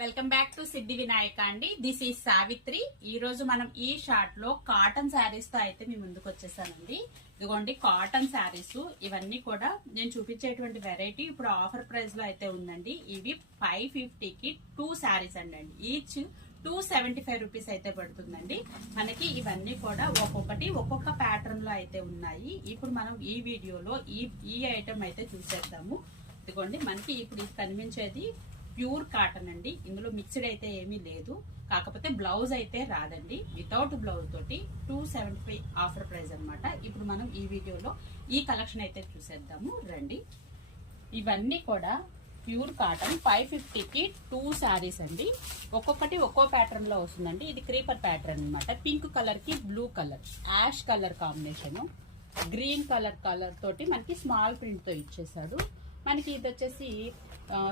Welcome back to సిద్ధి వినాయక అండి. This is Savitri. ఈ రోజు మనం ఈ షార్ట్ లో కాటన్ శారీస్ తో అయితే మీ ముందుకు వచ్చేసానండి. ఇదిగోండి కాటన్ శారీస్. ఇవన్నీ కూడా నేను చూపించేటువంటి వెరైటీ ఇప్పుడు ఆఫర్ ప్రైస్ లో అయితే ఉందండి. ఇవి 550కి 2 శారీస్ అండి. ఈచ్ 275 రూపీస్ అయితే పడుతుందండి. మనకి ఇవన్నీ కూడా ఒక్కొక్క ప్యాటర్న్ లో అయితే ఉన్నాయి. ఇప్పుడు మనం ఈ వీడియోలో ఈ ఐటమ్ అయితే చూసేద్దాము. ఇదిగోండి మనకి ఇప్పుడు ఇది కనిపించేది ప్యూర్ కాటన్ అండి. ఇందులో మిక్స్డ్ అయితే ఏమీ లేదు. కాకపోతే బ్లౌజ్ అయితే రాదండి. వితౌట్ బ్లౌజ్ తోటి 275 ఆఫర్ ప్రైస్ అనమాట. ఇప్పుడు మనం ఈ వీడియోలో ఈ కలెక్షన్ అయితే చూసేద్దాము రండి. ఇవన్నీ కూడా ప్యూర్ కాటన్ 550కి 2 శారీస్ అండి. ఒక్కొక్కటి ఒక్కో ప్యాటర్న్ లో వస్తుందండి. ఇది క్రీపర్ ప్యాటర్న్ అనమాట. పింక్ కలర్ కి blue colour, ash colour combination, green colour తోటి మనకి స్మాల్ ప్రింట్ తో ఇచ్చేసాడు. మనకి ఇది వచ్చేసి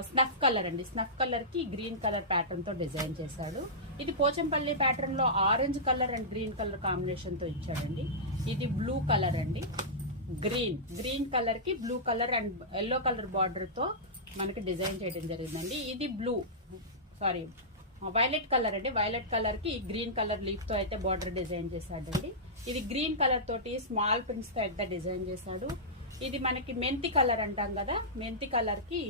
స్నఫ్ కలర్ అండి. స్నఫ్ కలర్ కి గ్రీన్ కలర్ ప్యాటర్న్ తో డిజైన్ చేశాడు. ఇది పోచంపల్లి ప్యాటర్న్ లో orange colour and green colour combination తో ఇచ్చాడండి. ఇది బ్లూ కలర్ అండి. గ్రీన్ కలర్ కి blue colour and yellow colour border తో మనకి డిజైన్ చేయడం జరిగిందండి. ఇది వైలెట్ కలర్ అండి. వైలెట్ కలర్ కి గ్రీన్ కలర్ లీఫ్ తో అయితే బార్డర్ డిజైన్ చేశాడండి. ఇది గ్రీన్ కలర్ తోటి స్మాల్ ప్రింట్స్ తో అయితే డిజైన్ చేశాడు. ఇది మనకి మెంతి కలర్ అంటాం కదా, మెంతి కలర్ కి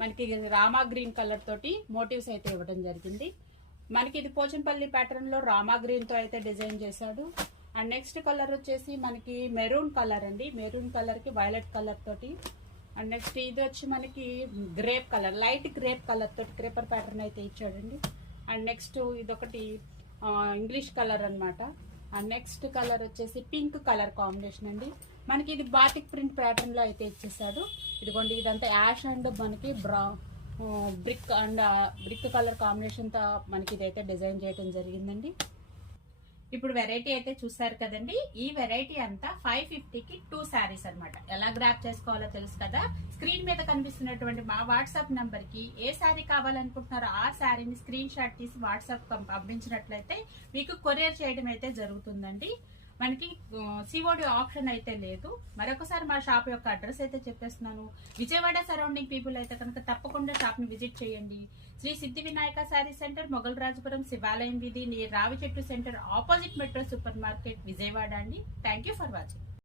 మనకి రామా గ్రీన్ కలర్ తోటి మోటివ్స్ అయితే ఇవ్వడం జరిగింది. మనకి ఇది పోచంపల్లి ప్యాటర్న్ లో రామా గ్రీన్ తో అయితే డిజైన్ చేశాడు. అండ్ నెక్స్ట్ కలర్ వచ్చేసి మనకి మెరూన్ కలర్ అండి. మెరూన్ కలర్ కి వైలెట్ కలర్ తోటి. అండ్ నెక్స్ట్ ఇది వచ్చి మనకి grape colour, light grape colour తోటి క్రేపర్ ప్యాటర్న్ అయితే ఇచ్చాడండి. అండ్ నెక్స్ట్ ఇదొకటి ఇంగ్లీష్ కలర్ అనమాట. అండ్ నెక్స్ట్ కలర్ వచ్చేసి పింక్ కలర్ కాంబినేషన్ అండి. మనకి ఇది బాటిక్ ప్రింట్ ప్యాటర్న్ లో అయితే ఇచ్చేసాడు. ఇదిగోండి ఇదంతా యాష్ అండ్ మనకి బ్రిక్ కలర్ కాంబినేషన్ తో మనకి ఇదైతే డిజైన్ చేయడం జరిగిందండి. ఇప్పుడు వెరైటీ అయితే చూసారు కదండి. ఈ వెరైటీ అంతా 550కి 2 శారీస్ అనమాట. ఎలా గ్రాప్ చేసుకోవాలో తెలుసు కదా. స్క్రీన్ మీద కనిపిస్తున్నటువంటి మా వాట్సాప్ నంబర్ కి ఏ శారీ కావాలనుకుంటున్నారో ఆ శారీని స్క్రీన్ షాట్ తీసి వాట్సాప్ పంపించినట్లయితే మీకు కొరియర్ చేయడం అయితే జరుగుతుందండి. మనకి సిఓడి ఆప్షన్ అయితే లేదు. మరొకసారి మా షాప్ యొక్క అడ్రస్ అయితే చెప్పేస్తున్నాను. విజయవాడ సరౌండింగ్ పీపుల్ అయితే కనుక తప్పకుండా షాప్ ని విజిట్ చేయండి. శ్రీ సిద్ధి వినాయక శారీ సెంటర్, మొగల్ రాజపురం, శివాలయం వీధి, రావి చెట్టు centre, opposite metro super market, Vijayawada అండి. Thank you for watching.